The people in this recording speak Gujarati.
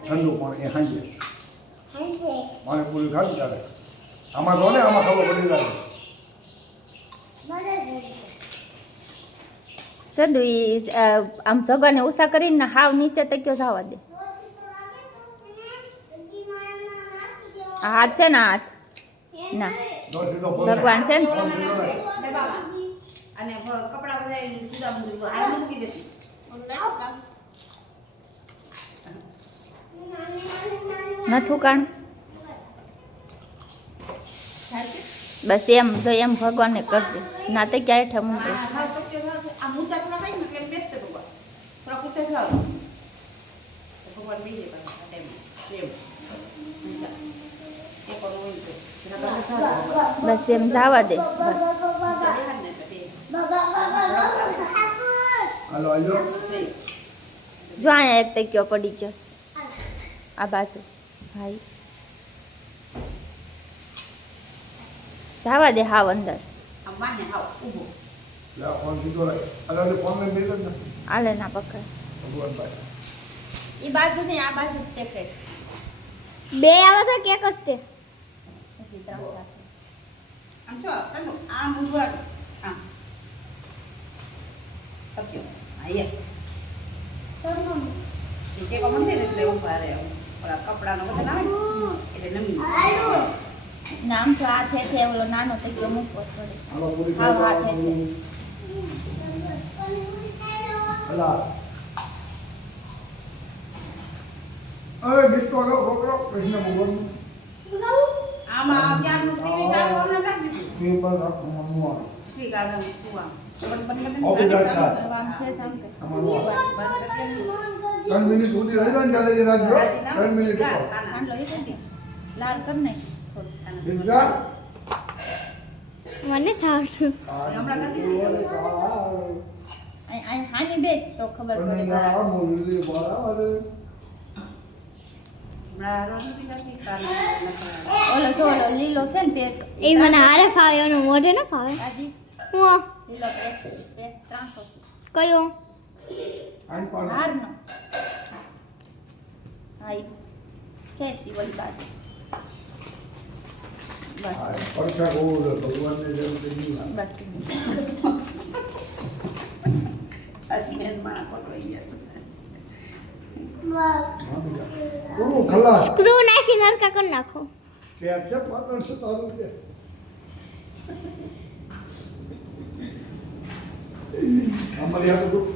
ઠંડુ પાણી એ હાંજે પાણી પૂરી ખાધું ત્યારે આમાં તો ને આમાં ખબર પડી જાય સદુ આમ ભગવાને ઉષા કરીને હાવ નીચે તક્યો જવા દે. આ હાથ છે ને હાથ ના ભગવાન છે ને અને કપડા બધા જુદા જુદા આ મૂકી દેતી નથું કાણ બસ એમ જો એમ ભગવાનને કરજે ના તો ક્યાં હેઠા મૂકે આ મૂચા થોડા થાય ને એટલે બેસશે ભગવાન થોડા ઊંચા થાવ ભગવાન બેસી જાય એમ ઊંચા એ પણ હોય તો બસ એમ જવા દે બસ હાલો હાલો જો અહીંયા એક તક્યો પડી ગયો આ બાજુ ભાઈ જવા દે હાવ અંદર આમ માને હાવ ઊભો લે ફોન કીધો રે અલે ફોન ને મેલ ને આલે ના પકડ ભગવાનભાઈ એ બાજુ નહીં આ બાજુ તે કે બે આવે છે કે એક જ તે પછી ત્રણ સાથે આમ જો તનો આમ ઊભો આમ તક્યો આયા કે કોમન ને એટલે ઊભા રહે ઓલા કપડાનો વજન આવે એટલે નમી નામ તો આ થે ઓલો નાનો તક્યો મૂકવો પડે હાલો પૂરી હા હા થે હલા અરે ગીતો લો છોકરો કૃષ્ણ ભગવાન આમાં ક્યારનું ટીવી ચાલુ ન રાખી દીધું તે પર રાખવાનું ઠીક આ તું આમ બંધ ઓકે ગાઈસ આમ છે સામ કે અમારું બંધ કરી 3 મિનિટ સુધી રહી જાય ને ત્યારે રાખજો 3 મિનિટ આટલો એ થઈ ગયો લાલ કર નાખ બીજા મને થાવતું હમણાં કરી અહીં હાની બેસ તો ખબર પડે કનૈયા મુરલી બરાબર હમણાં રોટી પીલાથી કાલે ઓલો જો ઓલો લીલો છે ને પેજ એ મને હારે ફાવે એનું મોઢે ન ફાવે આજી હું લીલો પેજ 300 કયો આઈ પાણ હારનો હાઈ કેશી ઓલી બાજુ બસ પરચા ગોળ ભગવાનને જેમ કે જીવા બસ મેન માં પકડાઈ ગયા પૂરું ખલાસ સ્ક્રૂ નાખી નરકા કરી નાખો કે છે પાટણ છે તારું છે અમારી આ બધું